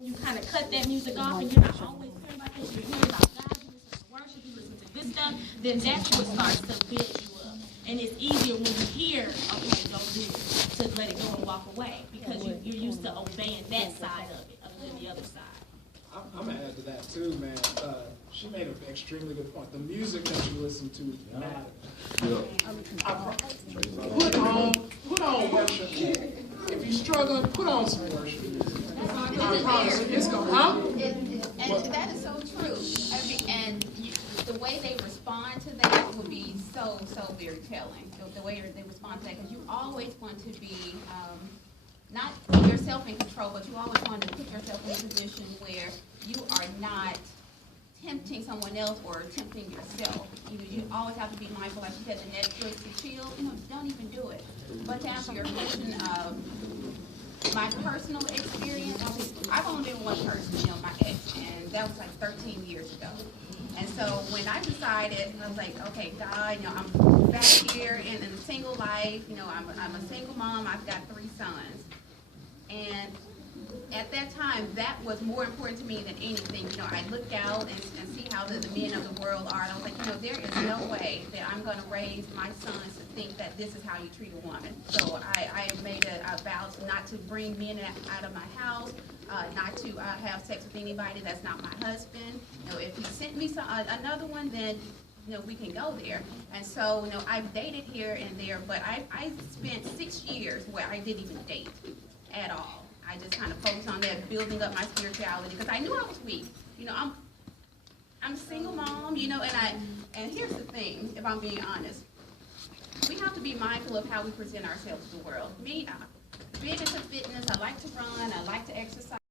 you kind of cut that music off and you're not always hearing about this, you're hearing about God, you listen to worship, you listen to this stuff, then that's what starts to build you up. And it's easier when you hear, okay, don't do it, to let it go and walk away, because you're used to obeying that side of it, other than the other side. I'm going to add to that too, man. She made an extremely good point. The music that you listen to matters. Put on worship music. If you're struggling, put on some worship music. I promise you, it's going to help. And that is so true. I mean, and the way they respond to that will be so very telling. The way they respond to that, because you always want to be not yourself in control, but you always want to put yourself in a position where you are not tempting someone else or tempting yourself. You always have to be mindful, like you said, the Netflix, the chill, don't even do it. But to answer your question, my personal experience, I've only been one person, my ex, and that was like 13 years ago. And so when I decided, I was like, okay, God, I'm back here in a single life, I'm a single mom, I've got 3 sons. And at that time, that was more important to me than anything. I looked out and see how the men of the world are, and I was like, there is no way that I'm going to raise my sons to think that this is how you treat a woman. So I made a vow not to bring men out of my house, not to have sex with anybody that's not my husband. If he sent me another one, then we can go there. And so, I've dated here and there, but I spent 6 years where I didn't even date at all. I just kind of focused on that, building up my spirituality, because I knew I was weak. I'm a single mom, and here's the thing, if I'm being honest, we have to be mindful of how we present ourselves to the world. Me, big into fitness, I like to run, I like to exercise.